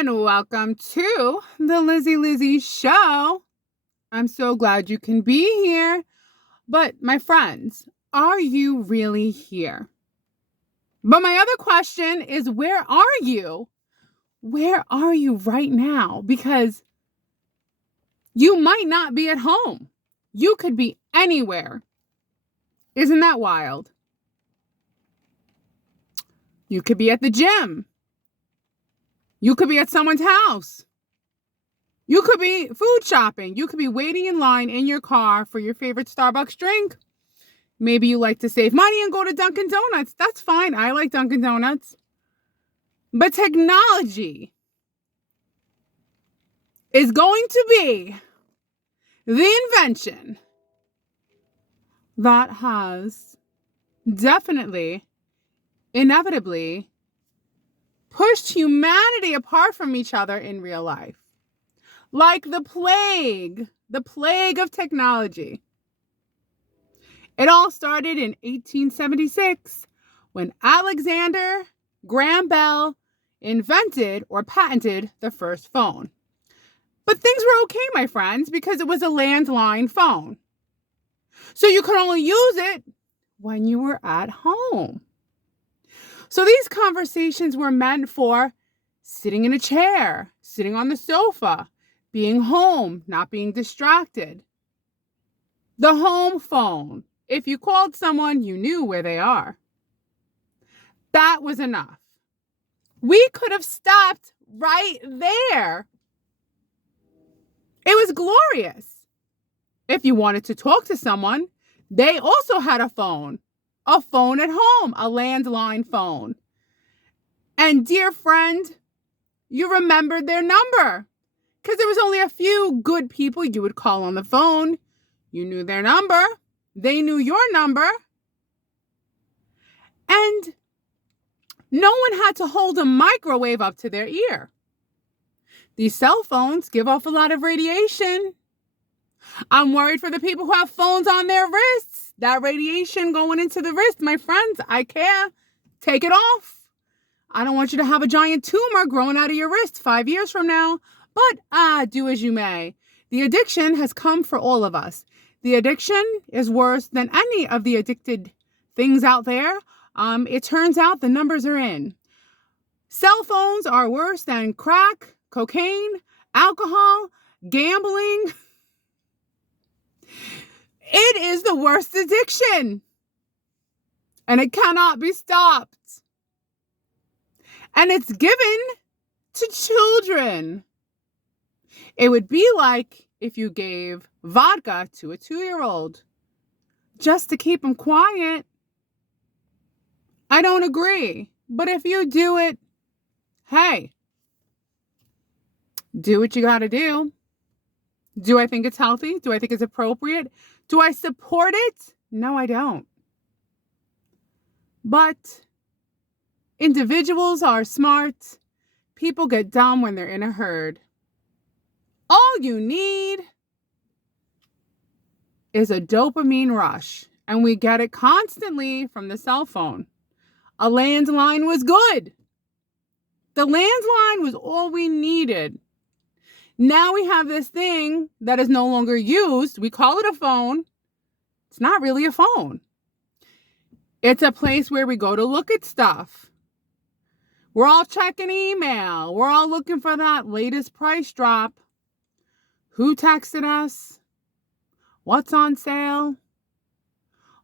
and welcome to the Lizzy Show. I'm so glad you can be here. But my friends, are you really here? But my other question is, where are you? Where are you right now? Because you might not be at home. You could be anywhere. Isn't that wild? You could be at the gym. You could be at someone's house. You could be food shopping. You could be waiting in line in your car for your favorite Starbucks drink. Maybe you like to save money and go to Dunkin' Donuts. That's fine. I like Dunkin' Donuts. But technology is going to be the invention that has definitely, inevitably pushed humanity apart from each other in real life. Like the plague of technology. It all started in 1876 when Alexander Graham Bell invented or patented the first phone. But things were okay, my friends, because it was a landline phone. So you could only use it when you were at home. So these conversations were meant for sitting in a chair, sitting on the sofa, being home, not being distracted. The home phone. If you called someone, you knew where they are. That was enough. We could have stopped right there. It was glorious. If you wanted to talk to someone, they also had a phone at home, a landline phone. And dear friend, you remembered their number because there was only a few good people you would call on the phone. You knew their number. They knew your number. And no one had to hold a microwave up to their ear. These cell phones give off a lot of radiation. I'm worried for the people who have phones on their wrists. That radiation going into the wrist, my friends, I care. Take it off. I don't want you to have a giant tumor growing out of your wrist 5 years from now. But do as you may. The addiction has come for all of us. The addiction is worse than any of the addicted things out there. It turns out the numbers are in. Cell phones are worse than crack, cocaine, alcohol, gambling. It is the worst addiction. And it cannot be stopped. And it's given to children. It would be like if you gave vodka to a 2-year-old just to keep him quiet. I don't agree. But if you do it, hey, do what you got to do. Do I think it's healthy? Do I think it's appropriate? Do I support it? No, I don't. But individuals are smart. People get dumb when they're in a herd. All you need is a dopamine rush, and we get it constantly from the cell phone. A landline was good. The landline was all we needed. Now we have this thing that is no longer used. We call it a phone. It's not really a phone. It's a place where we go to look at stuff. We're all checking email. We're all looking for that latest price drop. Who texted us? What's on sale?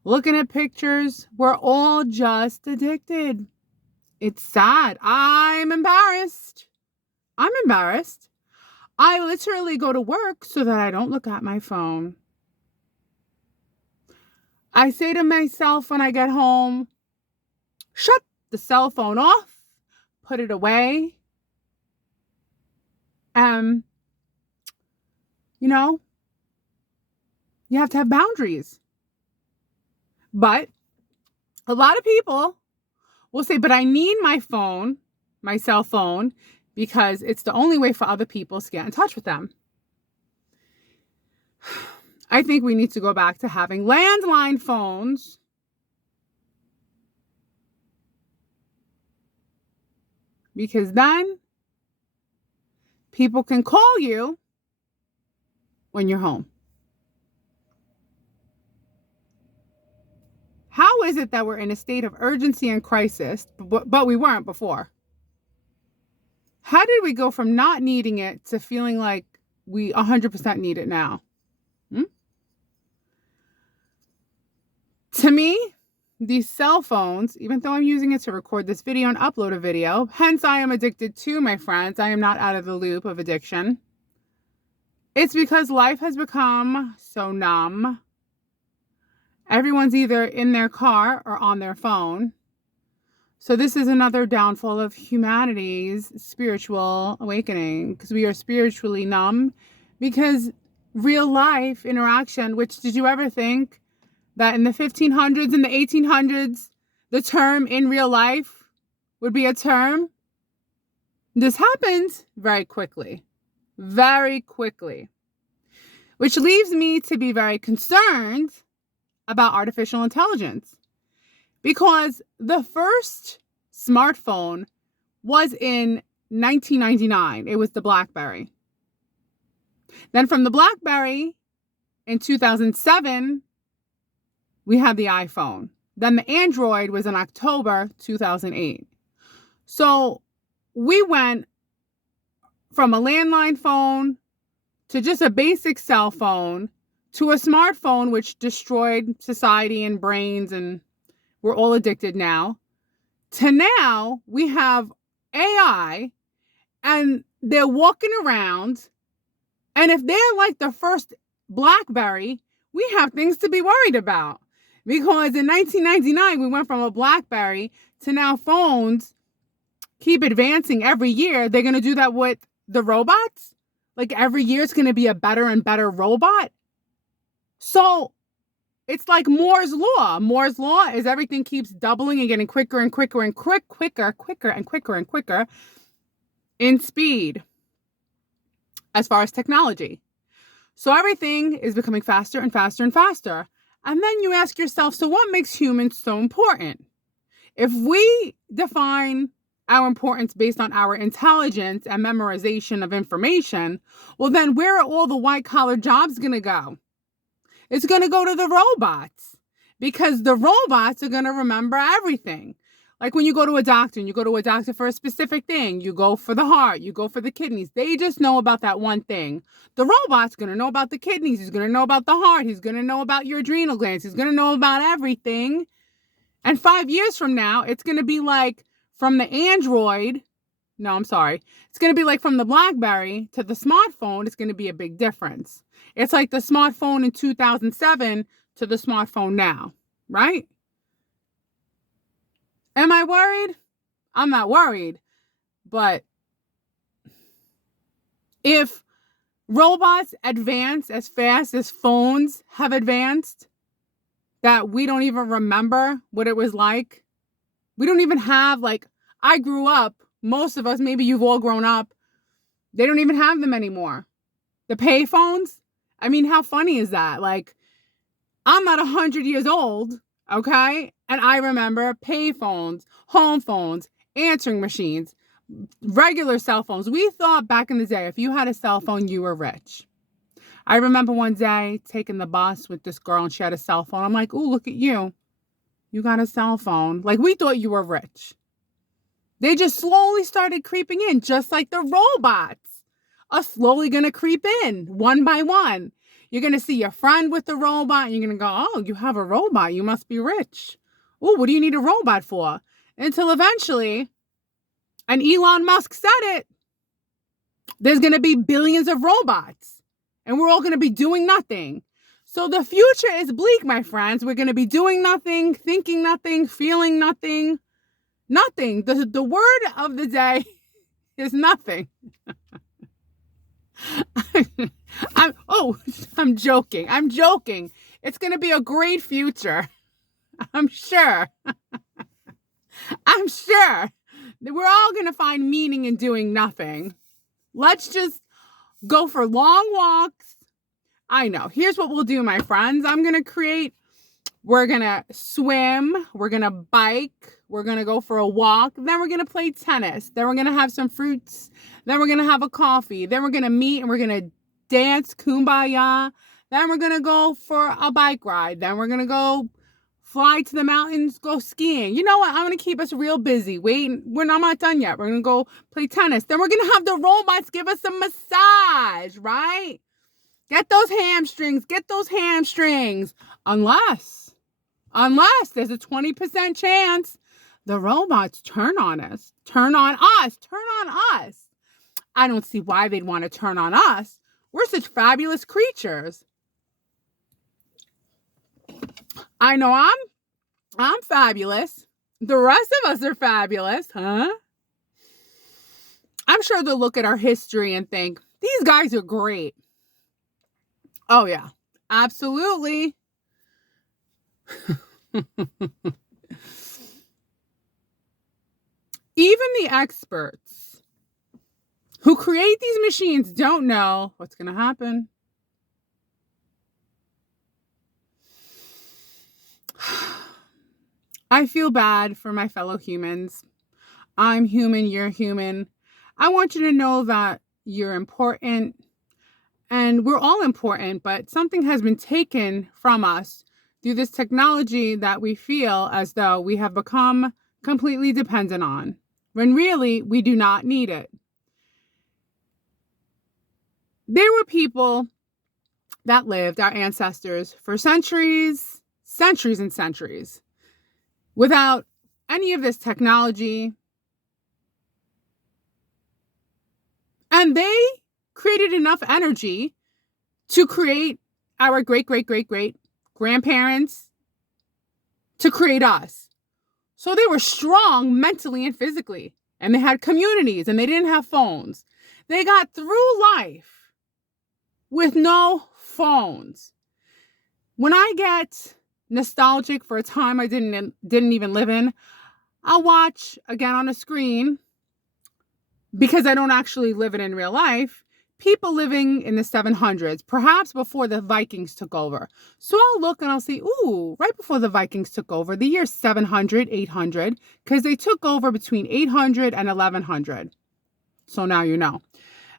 Looking at pictures. We're all just addicted. It's sad. I'm embarrassed. I literally go to work so that I don't look at my phone. I say to myself when I get home, shut the cell phone off, put it away. You have to have boundaries. But a lot of people will say, but I need my phone, my cell phone, because it's the only way for other people to get in touch with them. I think we need to go back to having landline phones. Because then people can call you when you're home. How is it that we're in a state of urgency and crisis, but we weren't before? How did we go from not needing it to feeling like we 100% need it now? To me, these cell phones, even though I'm using it to record this video and upload a video, hence I am addicted to, my friends. I am not out of the loop of addiction. It's because life has become so numb. Everyone's either in their car or on their phone. So this is another downfall of humanity's spiritual awakening, because we are spiritually numb, because real life interaction, which did you ever think that in the 1500s and the 1800s, the term in real life would be a term? This happened very quickly, which leaves me to be very concerned about artificial intelligence, because the first smartphone was in 1999. It was the BlackBerry. Then from the BlackBerry in 2007, we had the iPhone. Then the Android was in October 2008. So we went from a landline phone to just a basic cell phone to a smartphone, which destroyed society and brains, and we're all addicted now, to now we have AI and they're walking around. And if they're like the first BlackBerry, we have things to be worried about. Because in 1999, we went from a BlackBerry to now phones keep advancing every year. They're going to do that with the robots. Like every year it's going to be a better and better robot. So it's like Moore's Law. Moore's Law is everything keeps doubling and getting quicker and quicker and quicker in speed as far as technology. So everything is becoming faster and faster and faster. And then you ask yourself, so what makes humans so important? If we define our importance based on our intelligence and memorization of information, well, then where are all the white-collar jobs going to go? It's going to go to the robots, because the robots are going to remember everything. Like when you go to a doctor and you go to a doctor for a specific thing, you go for the heart, you go for the kidneys. They just know about that one thing. The robot's going to know about the kidneys. He's going to know about the heart. He's going to know about your adrenal glands. He's going to know about everything. And 5 years from now, it's going to be like from the Android. No, I'm sorry. It's going to be like from the BlackBerry to the smartphone. It's going to be a big difference. It's like the smartphone in 2007 to the smartphone now, right? Am I worried? I'm not worried. But if robots advance as fast as phones have advanced, that we don't even remember what it was like. We don't even have, like, I grew up, most of us, maybe you've all grown up, they don't even have them anymore. The pay phones, I mean, how funny is that? Like, I'm not 100 years old, okay? And I remember pay phones, home phones, answering machines, regular cell phones. We thought back in the day, if you had a cell phone, you were rich. I remember one day taking the bus with this girl and she had a cell phone. I'm like, ooh, look at you. You got a cell phone. Like, we thought you were rich. They just slowly started creeping in, just like the robots are slowly going to creep in one by one. You're going to see your friend with the robot and you're going to go, oh, you have a robot. You must be rich. Oh, what do you need a robot for? Until eventually, and Elon Musk said it, there's going to be billions of robots and we're all going to be doing nothing. So the future is bleak, my friends. We're going to be doing nothing, thinking nothing, feeling nothing, nothing. The word of the day is nothing. I'm joking. It's going to be a great future. I'm sure. We're all going to find meaning in doing nothing. Let's just go for long walks. I know. Here's what we'll do, my friends. We're going to swim. We're going to bike. We're going to go for a walk. Then we're going to play tennis. Then we're going to have some fruits. Then we're going to have a coffee. Then we're going to meet and we're going to dance kumbaya. Then we're going to go for a bike ride. Then we're going to go fly to the mountains, go skiing. You know what? I'm going to keep us real busy. Wait, I'm not done yet. We're going to go play tennis. Then we're going to have the robots give us a massage, right? Get those hamstrings. Unless there's a 20% chance the robots turn on us. I don't see why they'd want to turn on us. We're such fabulous creatures. I know I'm fabulous. The rest of us are fabulous, huh? I'm sure they'll look at our history and think, these guys are great. Oh, yeah, absolutely. Even the experts who create these machines don't know what's going to happen. I feel bad for my fellow humans. I'm human, you're human. I want you to know that you're important, and we're all important, but something has been taken from us through this technology that we feel as though we have become completely dependent on, when really we do not need it. There were people that lived, our ancestors, for centuries and centuries, without any of this technology. And they created enough energy to create our great grandparents, to create us. So they were strong mentally and physically, and they had communities, and they didn't have phones. They got through life with no phones. When I get nostalgic for a time I didn't even live in, I'll watch again on a screen, because I don't actually live it in real life, people living in the 700s, perhaps before the Vikings took over. So I'll look and I'll see, right before the Vikings took over, the year 700, 800, because they took over between 800 and 1100. So now you know.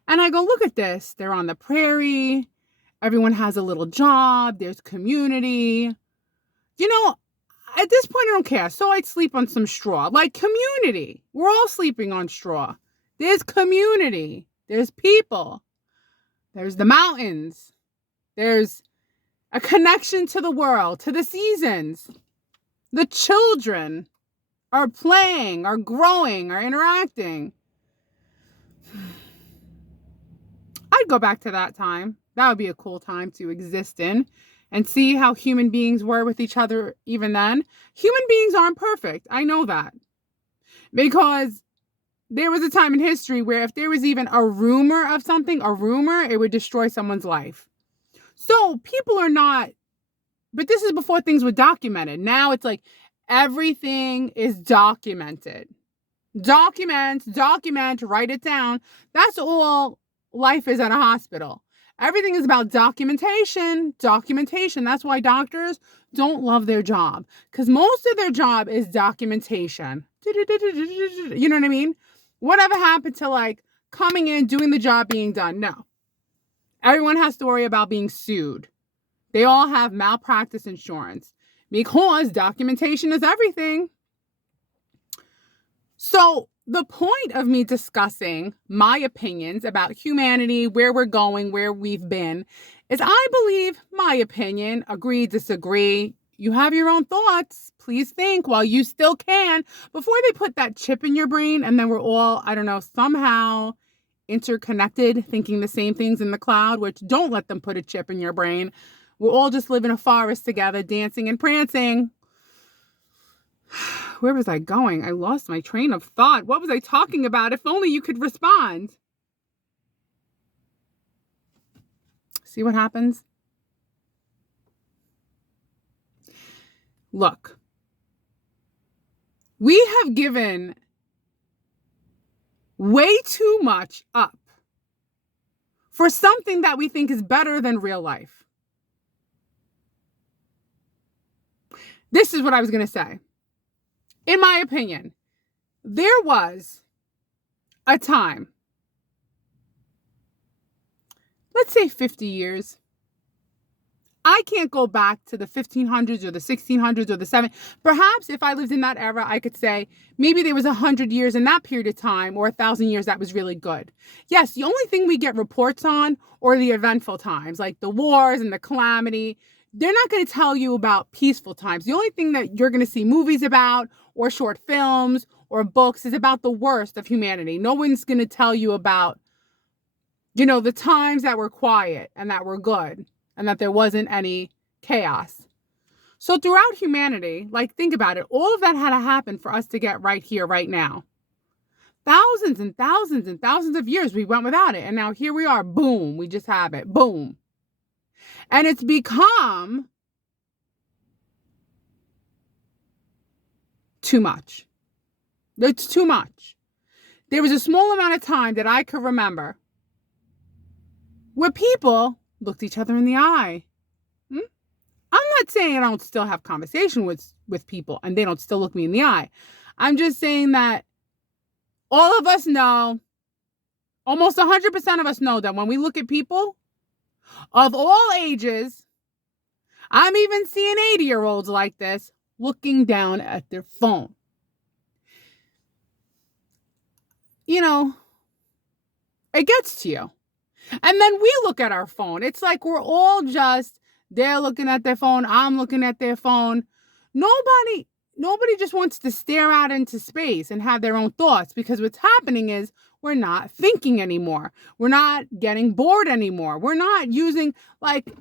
And I go, look at this. They're on the prairie. Everyone has a little job. There's community. You know, at this point, I don't care. So I'd sleep on some straw. Like, community. We're all sleeping on straw. There's community. There's people. There's the mountains. There's a connection to the world, to the seasons. The children are playing, are growing, are interacting. I'd go back to that time. That would be a cool time to exist in and see how human beings were with each other even then. Human beings aren't perfect. I know that. Because there was a time in history where if there was even a rumor of something, it would destroy someone's life. So people are not, but this is before things were documented. Now it's like everything is documented. Document, write it down. That's all life is at a hospital. Everything is about documentation. That's why doctors don't love their job, because most of their job is documentation. You know what I mean? Whatever happened to like coming in, doing the job, being done? No. Everyone has to worry about being sued. They all have malpractice insurance because documentation is everything. So the point of me discussing my opinions about humanity, where we're going, where we've been, is I believe my opinion, agree, disagree. You have your own thoughts. Please think while you still can, before they put that chip in your brain and then we're all, I don't know, somehow interconnected, thinking the same things in the cloud, which don't let them put a chip in your brain. We'll all just live in a forest together, dancing and prancing. Where was I going? I lost my train of thought. What was I talking about? If only you could respond. See what happens? Look, we have given way too much up for something that we think is better than real life. This is what I was going to say. In my opinion, there was a time let's say 50 years. I can't go back to the 1500s or the 1600s or the 7. Perhaps if I lived in that era, I could say maybe there was 100 years in that period of time or 1,000 years that was really good. Yes, the only thing we get reports on are the eventful times, like the wars and the calamity. They're not going to tell you about peaceful times. The only thing that you're going to see movies about or short films or books is about the worst of humanity. No one's going to tell you about, the times that were quiet and that were good, and that there wasn't any chaos. So throughout humanity, think about it, all of that had to happen for us to get right here, right now. Thousands and thousands and thousands of years we went without it. And now here we are, boom, we just have it, boom. And it's become too much. It's too much. There was a small amount of time that I could remember where people looked each other in the eye. I'm not saying I don't still have conversation with people and they don't still look me in the eye. I'm just saying that all of us know, almost 100% of us know that when we look at people of all ages, I'm even seeing 80-year-olds like this, looking down at their phone. It gets to you. And then we look at our phone. It's like we're all just, they're looking at their phone, I'm looking at their phone. Nobody just wants to stare out into space and have their own thoughts, because what's happening is we're not thinking anymore. We're not getting bored anymore. We're not using,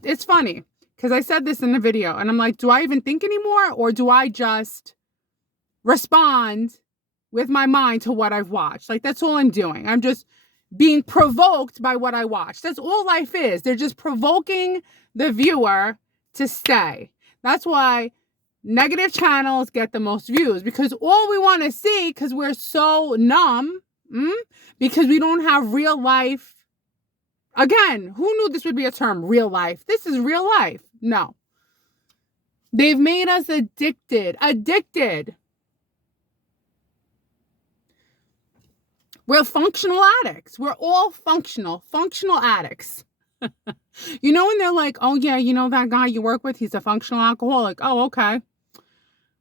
it's funny, because I said this in the video, and I'm like, do I even think anymore? Or do I just respond with my mind to what I've watched? That's all I'm doing. I'm just being provoked by what I watch. That's all life is. They're just provoking the viewer to stay. That's why negative channels get the most views, because all we want to see, because we're so numb, because we don't have real life. Again, who knew this would be a term, real life? This is real life. No. They've made us addicted. We're functional addicts. We're all functional addicts. When they're like, oh yeah, that guy you work with, he's a functional alcoholic. Oh, okay.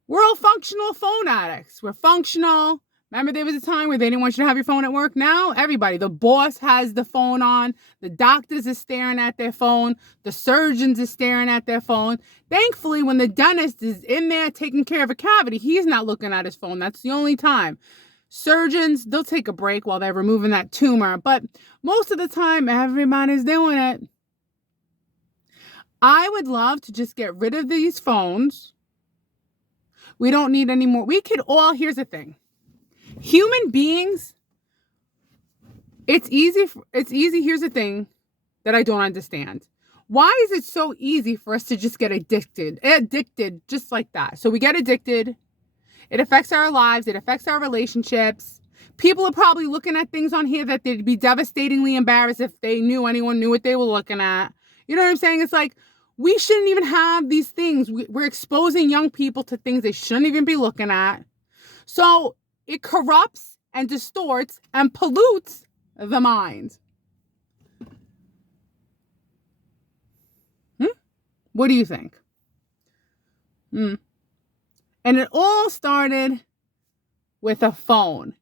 We're all functional phone addicts. We're functional. Remember there was a time where they didn't want you to have your phone at work? Now everybody, the boss has the phone on. The doctors are staring at their phone. The surgeons are staring at their phone. Thankfully, when the dentist is in there taking care of a cavity, he's not looking at his phone. That's the only time. Surgeons, they'll take a break while they're removing that tumor, but most of the time, everybody's doing it. I would love to just get rid of these phones. We don't need any more. We could all, here's the thing. Human beings, it's easy. Here's the thing that I don't understand. Why is it so easy for us to just get addicted just like that? So we get addicted. It affects our lives. It affects our relationships. People are probably looking at things on here that they'd be devastatingly embarrassed if anyone knew what they were looking at. You know what I'm saying? It's like, we shouldn't even have these things. We're exposing young people to things they shouldn't even be looking at. So it corrupts and distorts and pollutes the mind. What do you think? And it all started with a phone.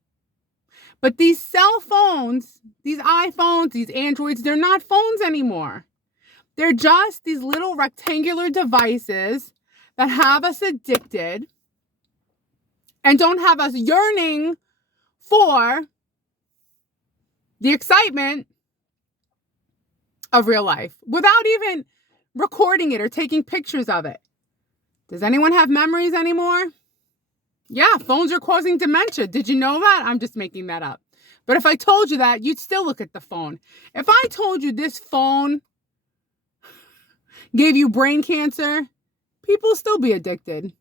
But these cell phones, these iPhones, these Androids, they're not phones anymore. They're just these little rectangular devices that have us addicted and don't have us yearning for the excitement of real life without even recording it or taking pictures of it. Does anyone have memories anymore? Yeah, phones are causing dementia. Did you know that? I'm just making that up. But if I told you that, you'd still look at the phone. If I told you this phone gave you brain cancer, people will still be addicted.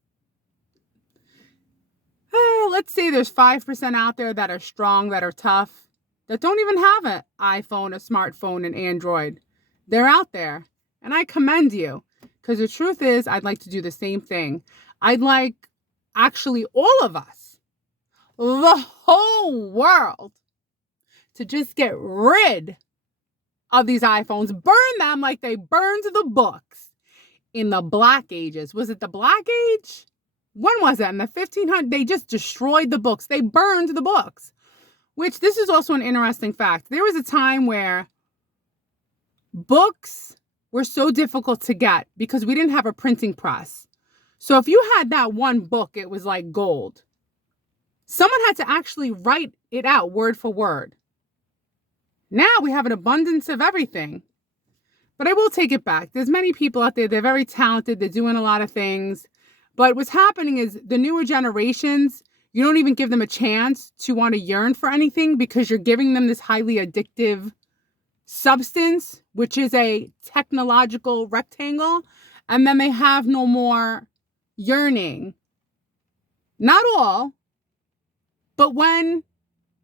Let's say there's 5% out there that are strong, that are tough, that don't even have an iPhone, a smartphone, an Android. They're out there. And I commend you. Because the truth is, I'd like to do the same thing. I'd like, actually, all of us, the whole world, to just get rid of these iPhones, burn them like they burned the books in the Black Ages. Was it the Black Age? When was that? In the 1500s? They just destroyed the books. They burned the books, which this is also an interesting fact. There was a time where books were so difficult to get because we didn't have a printing press. So if you had that one book, it was like gold. Someone had to actually write it out word for word. Now we have an abundance of everything. But I will take it back. There's many people out there. They're very talented. They're doing a lot of things. But what's happening is the newer generations, you don't even give them a chance to want to yearn for anything because you're giving them this highly addictive substance, which is a technological rectangle. And then they have no more yearning. Not all. But when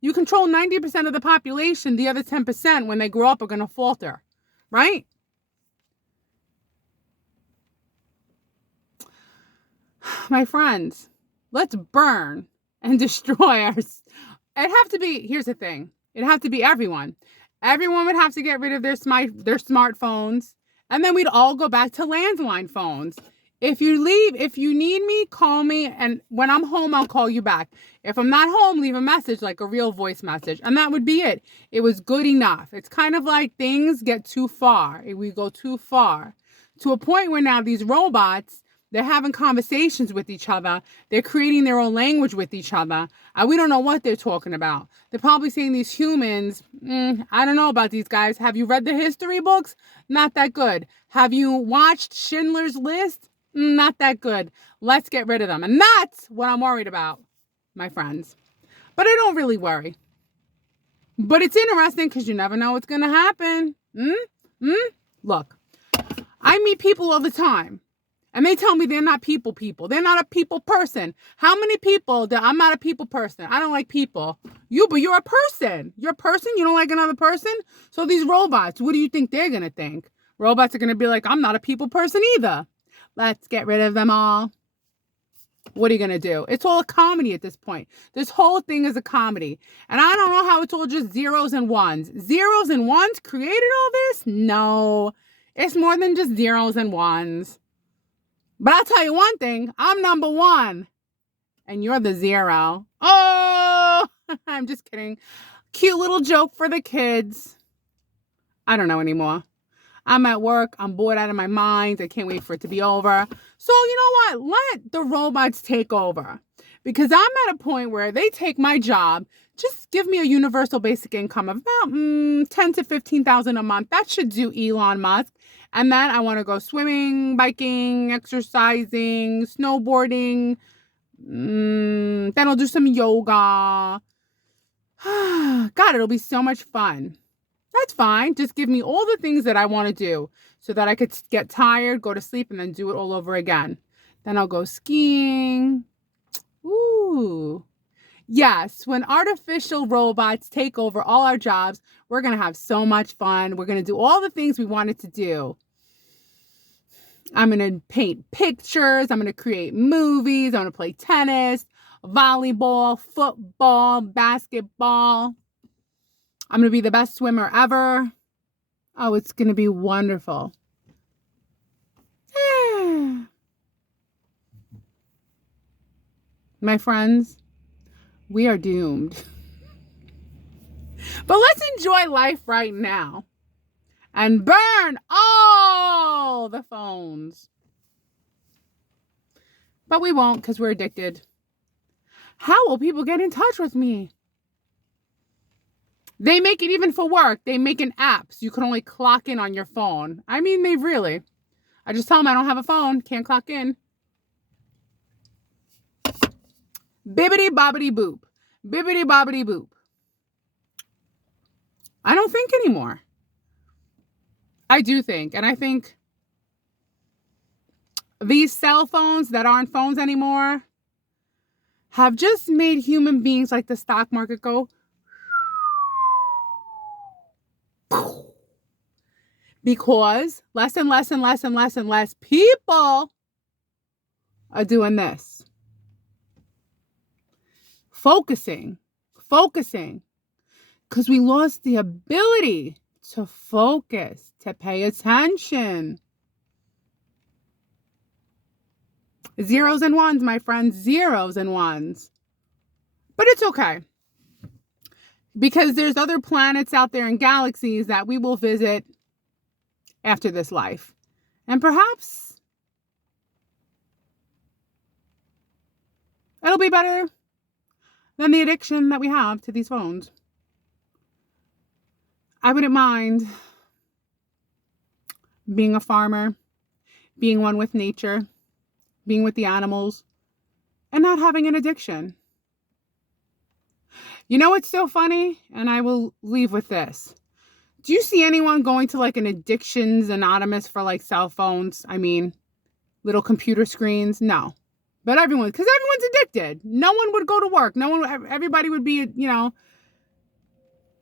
you control 90% of the population, the other 10%, when they grow up, are going to falter. Right? My friends, let's burn and destroy our... It'd have to be... Here's the thing. It'd have to be everyone. Everyone would have to get rid of their smartphones. And then we'd all go back to landline phones. If you need me, call me. And when I'm home, I'll call you back. If I'm not home, leave a message, like a real voice message. And that would be it. It was good enough. It's kind of like things get too far. We go too far to a point where now these robots, they're having conversations with each other. They're creating their own language with each other. And we don't know what they're talking about. They're probably saying these humans, I don't know about these guys. Have you read the history books? Not that good. Have you watched Schindler's List? Not that good. Let's get rid of them. And that's what I'm worried about, my friends. But I don't really worry. But it's interesting because you never know what's going to happen. Look, I meet people all the time. And they tell me they're not people. They're not a people person. How many people that I'm not a people person? I don't like people. But you're a person. You're a person. You don't like another person. So these robots, what do you think they're going to think? Robots are going to be like, I'm not a people person either. Let's get rid of them all. What are you going to do? It's all a comedy at this point. This whole thing is a comedy. And I don't know how it's all just zeros and ones. Zeros and ones created all this? No. It's more than just zeros and ones. But I'll tell you one thing, I'm number one and you're the zero. Oh, I'm just kidding. Cute little joke for the kids. I don't know anymore. I'm at work. I'm bored out of my mind. I can't wait for it to be over. So you know what? Let the robots take over because I'm at a point where they take my job. Just give me a universal basic income of about 10 to 15,000 a month. That should do Elon Musk. And then I want to go swimming, biking, exercising, snowboarding. Then I'll do some yoga. God, it'll be so much fun. That's fine. Just give me all the things that I want to do so that I could get tired, go to sleep, and then do it all over again. Then I'll go skiing. Ooh. Yes, when artificial robots take over all our jobs, we're going to have so much fun. We're going to do all the things we wanted to do. I'm going to paint pictures. I'm going to create movies. I'm going to play tennis, volleyball, football, basketball. I'm going to be the best swimmer ever. Oh, it's going to be wonderful. My friends, we are doomed. But let's enjoy life right now and burn all the phones. But we won't because we're addicted. How will people get in touch with me? They make it even for work. They make an app so you can only clock in on your phone. I mean, they really. I just tell them I don't have a phone. Can't clock in. Bibbidi bobbidi boop. Bibbidi bobbidi boop. I don't think anymore. I do think. And I think these cell phones that aren't phones anymore have just made human beings like the stock market go. Because less and less and less and less and less people are doing this. Focusing. Because we lost the ability to focus, to pay attention. Zeros and ones, my friends, zeros and ones. But it's okay, because there's other planets out there and galaxies that we will visit after this life. And perhaps it'll be better than the addiction that we have to these phones. I wouldn't mind being a farmer, being one with nature, being with the animals, and not having an addiction. You know what's so funny? And I will leave with this. Do you see anyone going to like an Addictions Anonymous for like cell phones? I mean, little computer screens? No. But because everyone's addicted. No one would go to work. Everybody would be,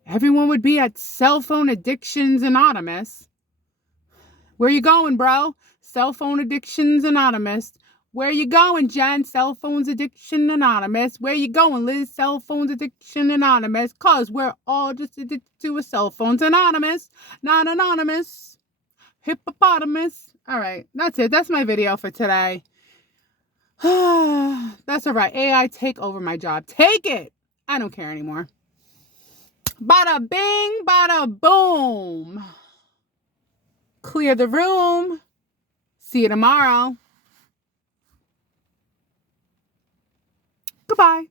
everyone would be at Cell Phone Addictions Anonymous. Where you going, bro? Cell Phone Addictions Anonymous. Where you going, Jen? Cell Phones Addiction Anonymous. Where you going, Liz? Cell Phones Addiction Anonymous. Cause we're all just addicted to a cell phones anonymous. Not anonymous. Hippopotamus. All right, that's it. That's my video for today. That's all right. AI, take over my job. Take it. I don't care anymore. Bada bing, bada boom. Clear the room. See you tomorrow. Goodbye.